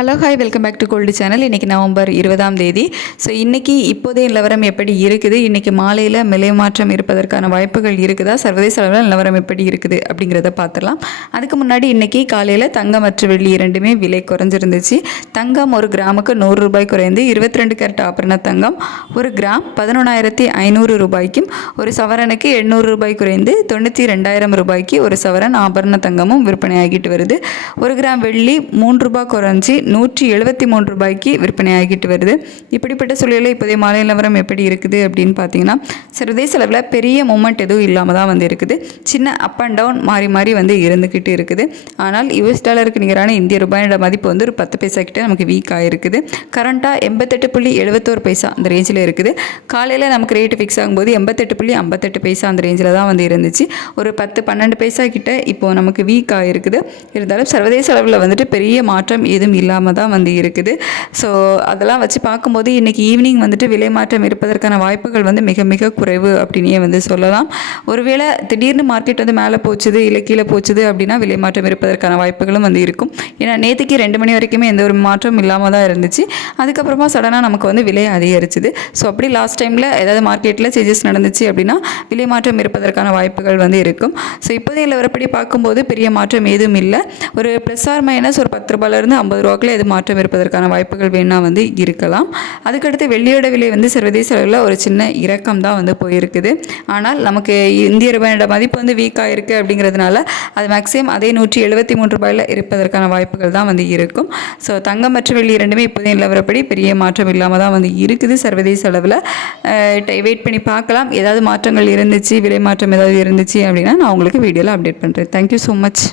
Hello hi welcome back to gold channel. இன்றைக்கி November 20ஆம் தேதி. ஸோ இன்றைக்கி இப்போதைய நிலவரம் எப்படி இருக்குது, இன்றைக்கி மாலையில் விலை மாற்றம் இருப்பதற்கான வாய்ப்புகள் இருக்குதா, சர்வதேச அளவில் நிலவரம் எப்படி இருக்குது அப்படிங்கிறத பார்த்துடலாம். அதுக்கு முன்னாடி இன்றைக்கி காலையில் தங்கம் மற்றும் வெள்ளி இரண்டுமே விலை குறைஞ்சிருந்துச்சு. தங்கம் ஒரு கிராமுக்கு 100 ரூபாய் குறைந்து 22 கேரட் ஆபரண தங்கம் ஒரு கிராம் 11,500 ரூபாய்க்கும், ஒரு சவரனுக்கு 800 ரூபாய் குறைந்து 92,000 ரூபாய்க்கு ஒரு சவரன் ஆபரண தங்கமும் விற்பனையாகிட்டு வருது. ஒரு கிராம் வெள்ளி 3 ரூபாய் குறைஞ்சி 173 ரூபாய்க்கு விற்பனை ஆகிட்டு வருது. இப்படிப்பட்ட சூழலில் இப்போதைய மாலை நிலவரம் எப்படி இருக்குது அப்படின்னு பார்த்தீங்கன்னா, சர்வதேச அளவில் பெரிய மூமெண்ட் எதுவும் இல்லாமல் தான் வந்து இருக்குது. சின்ன அப் அண்ட் டவுன் மாறி மாறி வந்து இருந்துக்கிட்டு இருக்குது. ஆனால் US டாலருக்கு நிகரான இந்திய ரூபாயோட மதிப்பு வந்து ஒரு 10 பைசா கிட்ட நமக்கு வீக் ஆகிருக்குது. கரண்ட்டாக 88.71 பைசா அந்த ரேஞ்சில் இருக்குது. காலையில் நமக்கு ரேட்டு ஃபிக்ஸ் ஆகும்போது 88.58 பைசா அந்த ரேஞ்சில் தான் வந்து இருந்துச்சு. ஒரு 10-12 பைசா கிட்ட இப்போது நமக்கு வீக் ஆகிருக்குது. இருந்தாலும் சர்வதேச அளவில் வந்துட்டு பெரிய மாற்றம் எதுவும் இல்லாமல் தான் வந்து இருக்குது. ஸோ அதெல்லாம் வச்சு பார்க்கும்போது இன்றைக்கி ஈவினிங் வந்துட்டு விலை மாற்றம் இருப்பதற்கான வாய்ப்புகள் வந்து மிக மிக குறைவு அப்படின்னே வந்து சொல்லலாம். ஒருவேளை திடீர்னு மார்க்கெட் வந்து மேலே போச்சுது இல்லை கீழே போச்சுது அப்படின்னா விலை மாற்றம் இருப்பதற்கான வாய்ப்புகளும் வந்து இருக்கும். ஏன்னா நேற்றுக்கு 2 மணி வரைக்குமே எந்த ஒரு மாற்றம் இல்லாமல் தான் இருந்துச்சு. அதுக்கப்புறமா சடனாக நமக்கு வந்து விலை அதிகரிச்சுது. ஸோ அப்படி லாஸ்ட் டைமில் ஏதாவது மார்க்கெட்டில் சேஞ்சஸ் நடந்துச்சு அப்படின்னா விலை மாற்றம் இருப்பதற்கான வாய்ப்புகள் வந்து இருக்கும். ஸோ இப்போதைய நிலவரப்படி பார்க்கும்போது பெரிய மாற்றம் எதுவும் இல்லை. ஒரு ப்ளஸ் ஆர் மைனஸ் ஒரு 10 ரூபாயிலிருந்து 50 ரூபாய்க்குள்ள எது மாற்றம் இருப்பதற்கான வாய்ப்புகள் வேணா வந்து இருக்கலாம். அதுக்கடுத்து வெள்ளியோட விலை வந்து சர்வதேச அளவில் ஒரு சின்ன இறக்கம் தான் வந்து போயிருக்குது. ஆனால் நமக்கு இந்திய ரூபாயோட மதிப்பு வந்து வீக்காக இருக்குது அப்படிங்கிறதுனால அது மேக்ஸிமம் அதே 173 ரூபாயில் இருப்பதற்கான வாய்ப்புகள் தான் வந்து இருக்கும். ஸோ தங்கம் மற்றும் வெள்ளி இரண்டுமே இப்போதைய நிலவரப்படி பெரிய மாற்றம் இல்லாமல் தான் வந்து இருக்குது சர்வதேச அளவில். வெயிட் பண்ணி பார்க்கலாம். ஏதாவது மாற்றங்கள் இருந்துச்சு, விலை மாற்றம் ஏதாவது இருந்துச்சு அப்படின்னா நான் உங்களுக்கு வீடியோவில் அப்டேட் பண்ணுறேன். Thank you so much.